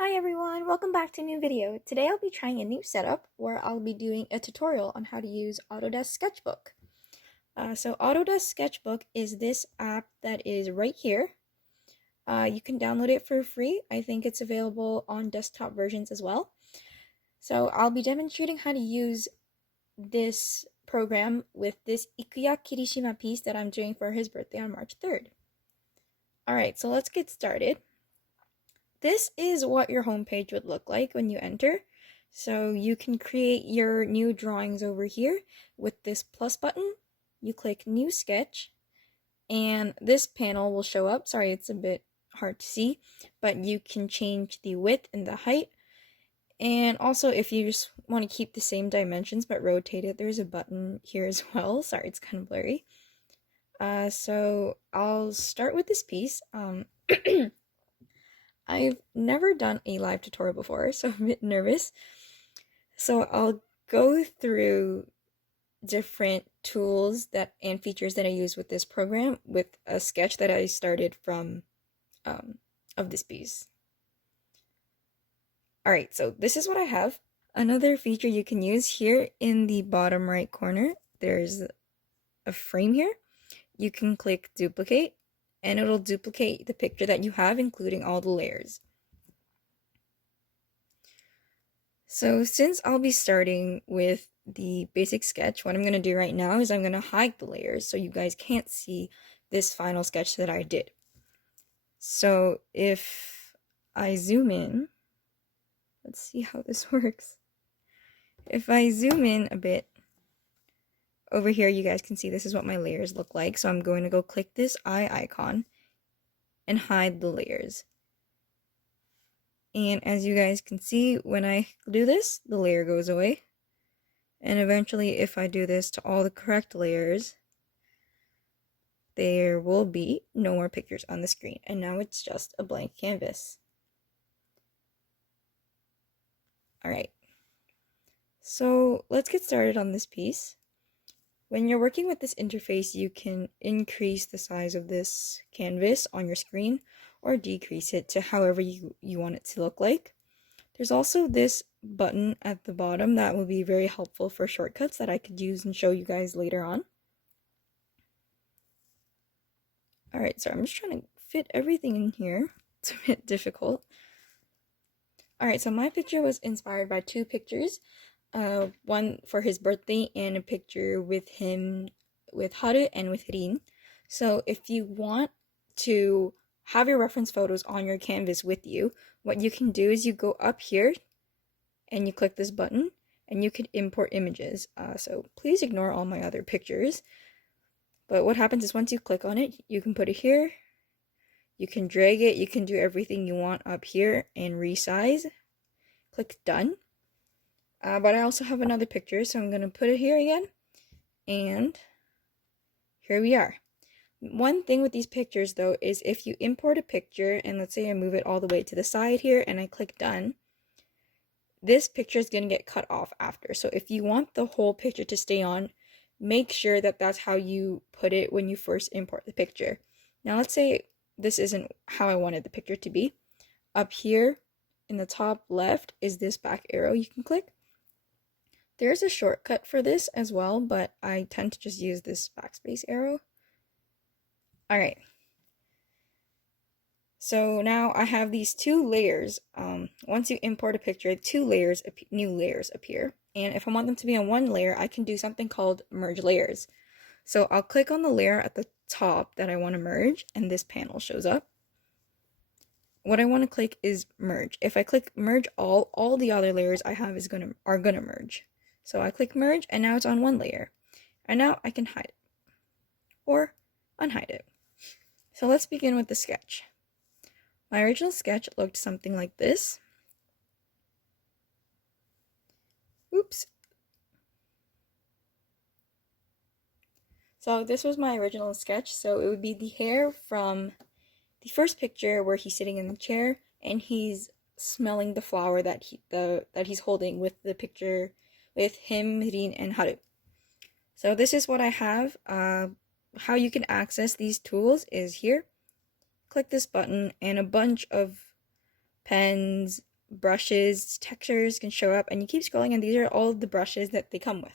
Hi everyone, welcome back to a new video. Today I'll be trying a new setup where I'll be doing a tutorial on how to use Autodesk Sketchbook. So Autodesk Sketchbook is this app that is right here. You can download it for free. I think it's available on desktop versions as well. So I'll be demonstrating how to use this program with this Ikuya Kirishima piece that I'm doing for his birthday on March 3rd. Alright, so let's get started. This is what your homepage would look like when you enter. So you can create your new drawings over here with this plus button. You click new sketch and this panel will show up. Sorry, it's a bit hard to see, but you can change the width and the height. And also if you just want to keep the same dimensions but rotate it, there's a button here as well. Sorry, it's kind of blurry. So I'll start with this piece. I've never done a live tutorial before, so I'm a bit nervous. So I'll go through different tools and features that I use with this program with a sketch that I started from of this piece. Alright, so this is what I have. Another feature you can use here in the bottom right corner, there's a frame here. You can click duplicate and it'll duplicate the picture that you have, including all the layers. So since I'll be starting with the basic sketch, what I'm going to do right now is I'm going to hide the layers so you guys can't see this final sketch that I did. So if I zoom in, let's see how this works. If I zoom in a bit, over here you guys can see this is what my layers look like. So I'm going to go click this eye icon and hide the layers. And as you guys can see, when I do this, the layer goes away. And eventually, if I do this to all the correct layers, there will be no more pictures on the screen. And now it's just a blank canvas. Alright. So let's get started on this piece. When you're working with this interface, you can increase the size of this canvas on your screen or decrease it to however you want it to look like. There's also this button at the bottom that will be very helpful for shortcuts that I could use and show you guys later on. Alright, so I'm just trying to fit everything in here. It's a bit difficult. Alright, so my picture was inspired by two pictures. One for his birthday and a picture with him, with Haru and with Rin. So if you want to have your reference photos on your canvas with you, what you can do is you go up here and you click this button and you can import images. So please ignore all my other pictures. But what happens is once you click on it, you can put it here, you can drag it, you can do everything you want up here and resize. Click done. But I also have another picture, so I'm going to put it here again. And here we are. One thing with these pictures, though, is if you import a picture, and let's say I move it all the way to the side here, and I click done, this picture is going to get cut off after. So if you want the whole picture to stay on, make sure that that's how you put it when you first import the picture. Now let's say this isn't how I wanted the picture to be. Up here in the top left is this back arrow you can click. There's a shortcut for this as well, but I tend to just use this backspace arrow. Alright. So now I have these two layers. Once you import a picture, new layers appear. And if I want them to be on one layer, I can do something called merge layers. So I'll click on the layer at the top that I want to merge, and this panel shows up. What I want to click is merge. If I click merge all the other layers I have are gonna merge. So I click merge and now it's on one layer. And now I can hide it or unhide it. So let's begin with the sketch. My original sketch looked something like this. Oops. So this was my original sketch. So it would be the hair from the first picture where he's sitting in the chair and he's smelling the flower that he's holding with the picture with him, Rin, and Haru. So this is what I have. How you can access these tools is here. Click this button and a bunch of pens, brushes, textures can show up, and you keep scrolling, and these are all the brushes that they come with.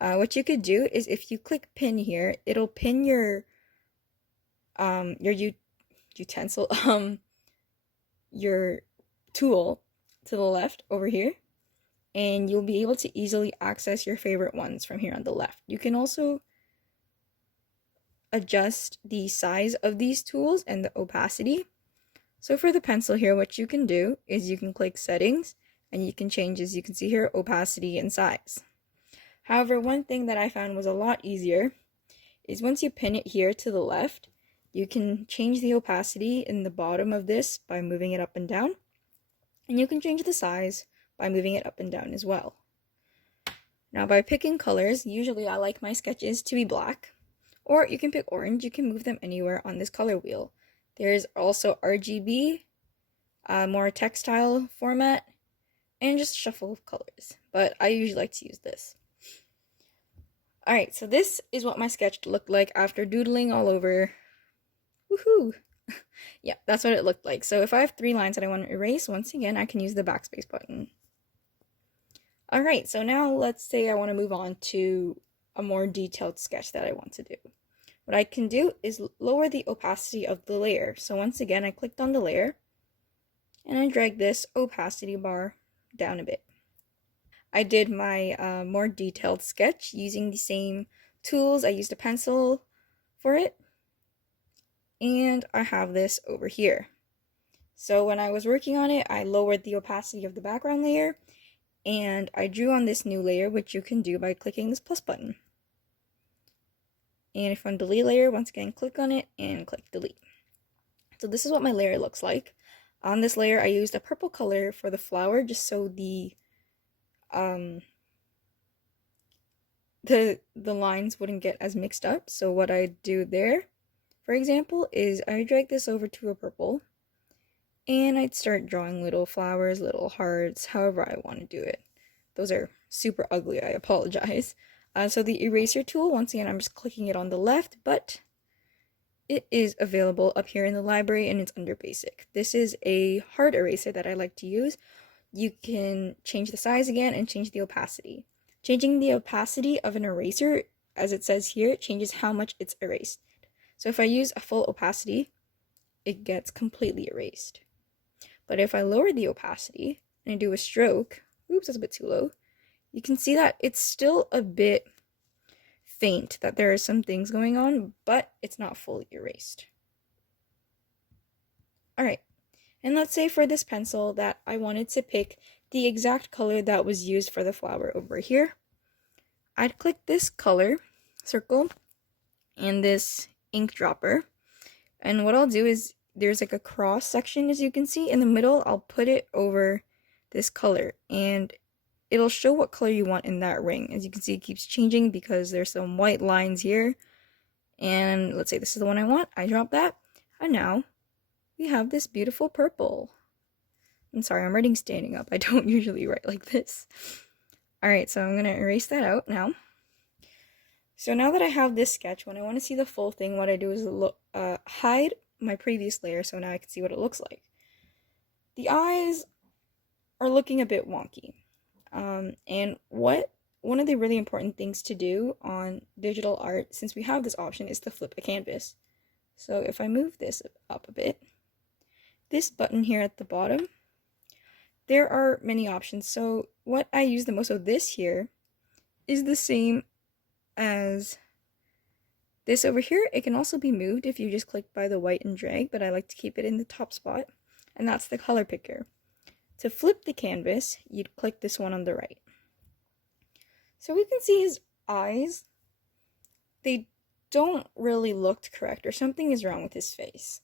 What you could do is if you click pin here, it'll pin your utensil, your tool to the left over here, and you'll be able to easily access your favorite ones from here on the left. You can also adjust the size of these tools and the opacity. So for the pencil here, what you can do is you can click settings, and you can change, as you can see here, opacity and size. However, one thing that I found was a lot easier is once you pin it here to the left, you can change the opacity in the bottom of this by moving it up and down, and you can change the size by moving it up and down as well. Now by picking colors, usually I like my sketches to be black, or you can pick orange. You can move them anywhere on this color wheel. There's also RGB, more textile format, and just shuffle of colors, but I usually like to use this. Alright, so this is what my sketch looked like after doodling all over. Woohoo! Yeah, that's what it looked like. So if I have 3 lines that I want to erase, once again, I can use the backspace button. Alright, so now let's say I want to move on to a more detailed sketch that I want to do. What I can do is lower the opacity of the layer. So once again, I clicked on the layer, and I drag this opacity bar down a bit. I did my more detailed sketch using the same tools. I used a pencil for it, and I have this over here. So when I was working on it, I lowered the opacity of the background layer, and I drew on this new layer, which you can do by clicking this plus button. And if on delete layer, once again, click on it and click delete. So this is what my layer looks like. On this layer, I used a purple color for the flower, just so the lines wouldn't get as mixed up. So what I do there, for example, is I drag this over to a purple, and I'd start drawing little flowers, little hearts, however I want to do it. Those are super ugly, I apologize. So the eraser tool, once again, I'm just clicking it on the left, but it is available up here in the library, and it's under basic. This is a hard eraser that I like to use. You can change the size again and change the opacity. Changing the opacity of an eraser, as it says here, changes how much it's erased. So if I use a full opacity, it gets completely erased. But if I lower the opacity and I do a stroke, oops, that's a bit too low, you can see that it's still a bit faint, that there are some things going on, but it's not fully erased. Alright, and let's say for this pencil that I wanted to pick the exact color that was used for the flower over here. I'd click this color circle and this ink dropper, and what I'll do is there's like a cross section, as you can see in the middle. I'll put it over this color, and it'll show what color you want in that ring. As you can see, it keeps changing because there's some white lines here, and let's say this is the one I want. I drop that, and now we have this beautiful purple. I'm sorry, I'm writing standing up. I don't usually write like this. Alright, so I'm going to erase that out now. So now that I have this sketch, when I want to see the full thing, what I do is hide my previous layer, so now I can see what it looks like. The eyes are looking a bit wonky. And one of the really important things to do on digital art, since we have this option, is to flip a canvas. So if I move this up a bit, this button here at the bottom, there are many options. So what I use the most of this here is the same as this over here. It can also be moved if you just click by the white and drag, but I like to keep it in the top spot, and that's the color picker. To flip the canvas, you'd click this one on the right. So we can see his eyes. They don't really look correct, or something is wrong with his face.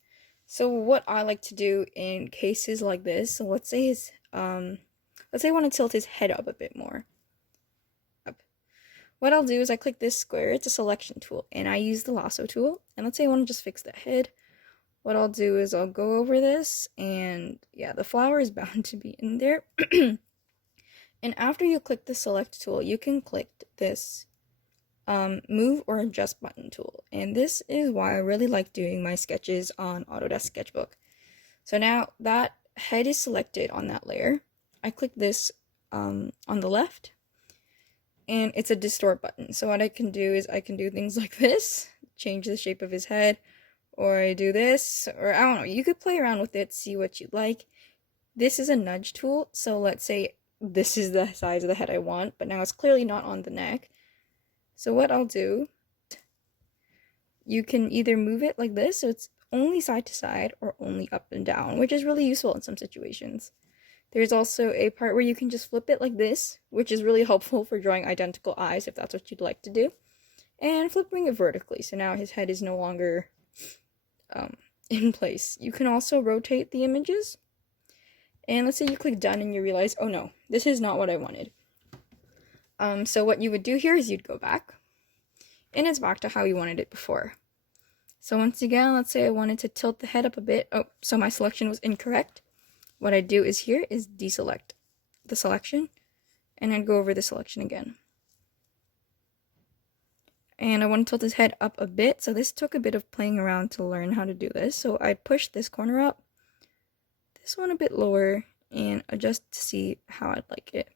So what I like to do in cases like this, so let's say I want to tilt his head up a bit more. Up. What I'll do is I click this square, it's a selection tool, and I use the lasso tool, and let's say I want to just fix the head. What I'll do is I'll go over this, and yeah, the flower is bound to be in there. And after you click the select tool, you can click this move or adjust button tool. And this is why I really like doing my sketches on Autodesk Sketchbook. So now that head is selected on that layer, I click this on the left, and it's a distort button. So what I can do is I can do things like this, change the shape of his head, or I do this, or I don't know, you could play around with it, see what you like. This is a nudge tool, so let's say this is the size of the head I want, but now it's clearly not on the neck. So what I'll do, you can either move it like this, so it's only side to side, or only up and down, which is really useful in some situations. There's also a part where you can just flip it like this, which is really helpful for drawing identical eyes if that's what you'd like to do. And flipping it vertically, so now his head is no longer in place. You can also rotate the images. And let's say you click done and you realize, oh no, this is not what I wanted. So what you would do here is you'd go back, and it's back to how you wanted it before. So once again, let's say I wanted to tilt the head up a bit. Oh, so my selection was incorrect. What I do is here is deselect the selection, and I'd go over the selection again. And I want to tilt his head up a bit, so this took a bit of playing around to learn how to do this. So I pushed this corner up, this one a bit lower, and adjust to see how I'd like it.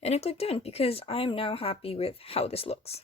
And I click done because I'm now happy with how this looks.